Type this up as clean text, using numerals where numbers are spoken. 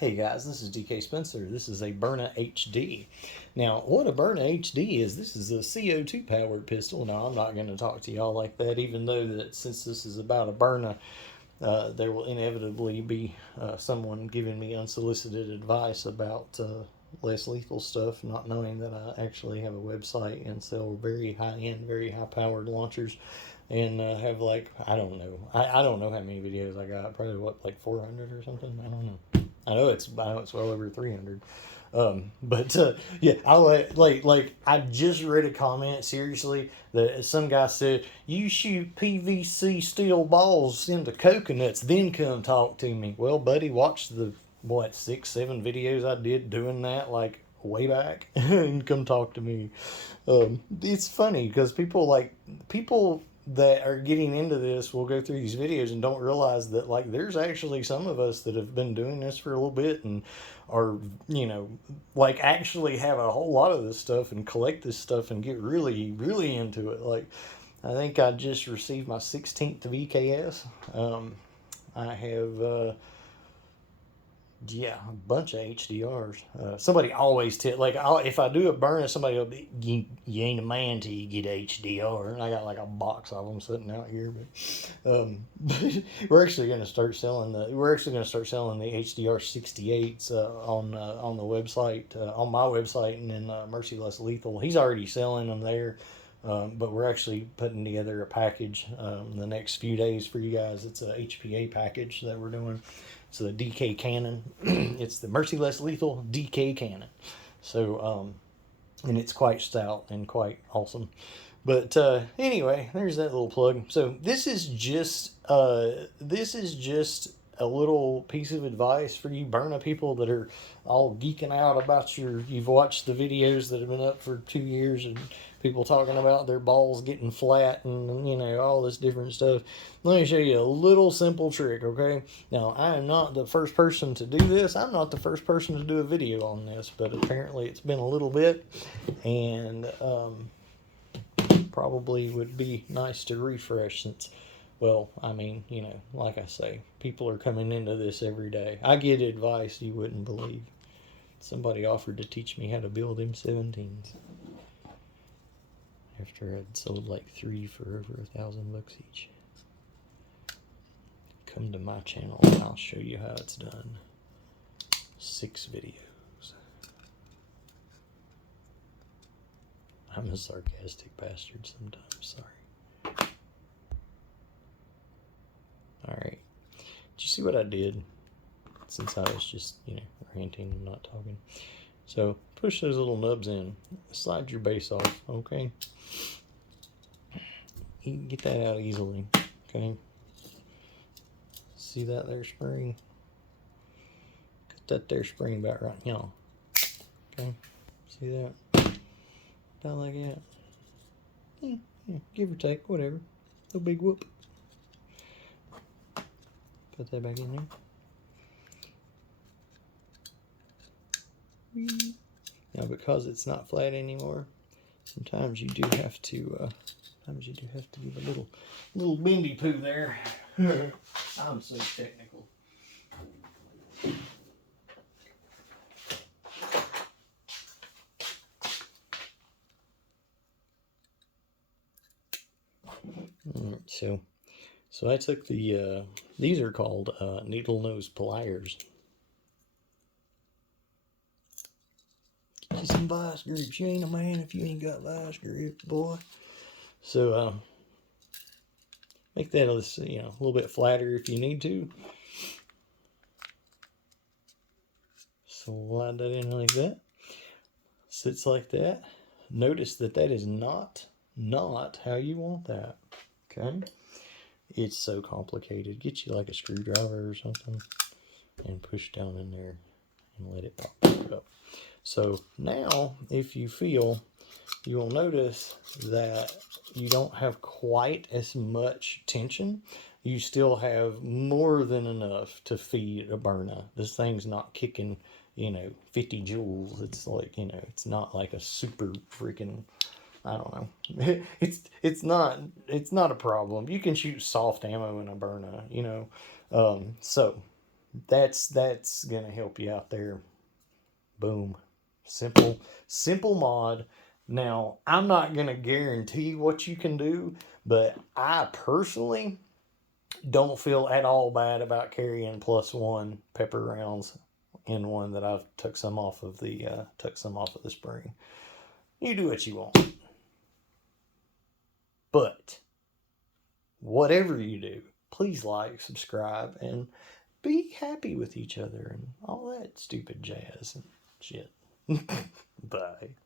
Hey guys, this is DK Spencer. This is a Byrna HD. Now, what a Byrna HD is, this is a CO2 powered pistol. Now, I'm not going to talk to y'all like that, even though that since this is about a Byrna, there will inevitably be someone giving me unsolicited advice about less lethal stuff, not knowing that I actually have a website and sell very high-end, very high-powered launchers, and have like, I don't know, I don't know how many videos I got. Probably what, like 400 or something. I don't know. I know it's well over 300. But yeah, I I just read a comment seriously that some guy said, "You shoot PVC steel balls into coconuts, then come talk to me." Well, buddy, watch the what 6, 7 videos I did doing that like way back, and come talk to me. It's funny because people that are getting into this will go through these videos and don't realize that like there's actually some of us that have been doing this for a little bit and are like actually have a whole lot of this stuff and collect this stuff and get really into it. Like I think I just received my 16th VKS. I have yeah, a bunch of HDRs. Somebody always if I do a Byrna, somebody will be, you ain't a man till you get HDR. And I got like a box of them sitting out here. But we're actually going to start selling the HDR 68s on the website, on my website, and then Merciless Lethal. He's already selling them there. But we're actually putting together a package the next few days for you guys. It's a HPA package that we're doing. So the DK cannon, it's the Merciless Lethal DK cannon. So and it's quite stout and quite awesome. But anyway, there's that little plug. So this is just a little piece of advice for you Byrna people that are all geeking out about you've watched the videos that have been up for 2 years and people talking about their balls getting flat and all this different stuff. Let me show you a little simple trick, okay? Now, I am not the first person to do this. I'm not the first person to do a video on this, but apparently it's been a little bit, and probably would be nice to refresh since, well, I mean, like I say, people are coming into this every day. I get advice you wouldn't believe. Somebody offered to teach me how to build M17s after I'd sold like 3 for over $1,000 each. Come to my channel and I'll show you how it's done. 6 videos. I'm a sarcastic bastard sometimes, sorry. Alright. Did you see what I did? Since I was just, ranting and not talking. So, push those little nubs in. Slide your base off, okay? You can get that out easily, okay? See that there spring? Got that there spring about right now. Okay? See that? About like that. Yeah, give or take, whatever. No big whoop. Put that back in there. Now, because it's not flat anymore, sometimes you do have to give a little bendy poo there. I'm so technical. So I took these are called needle nose pliers. Get you some vice grips. You ain't a man if you ain't got vice grips, boy. So make that a little bit flatter if you need to. Slide that in like that. Sits like that. Notice that is not how you want that. Okay? It's so complicated. Get you like a screwdriver or something and push down in there and let it pop up. So now, if you feel, you will notice that you don't have quite as much tension. You still have more than enough to feed a Byrna. This thing's not kicking, 50 joules. It's like, it's not like a super freaking, I don't know. It's not a problem. You can shoot soft ammo in a Byrna, So That's gonna help you out there. Boom. Simple mod. Now, I'm not gonna guarantee what you can do, but I personally don't feel at all bad about carrying +1 pepper rounds in one that I've took some off of the spring. You do what you want. But whatever you do, please like, subscribe, and be happy with each other and all that stupid jazz and shit. Bye.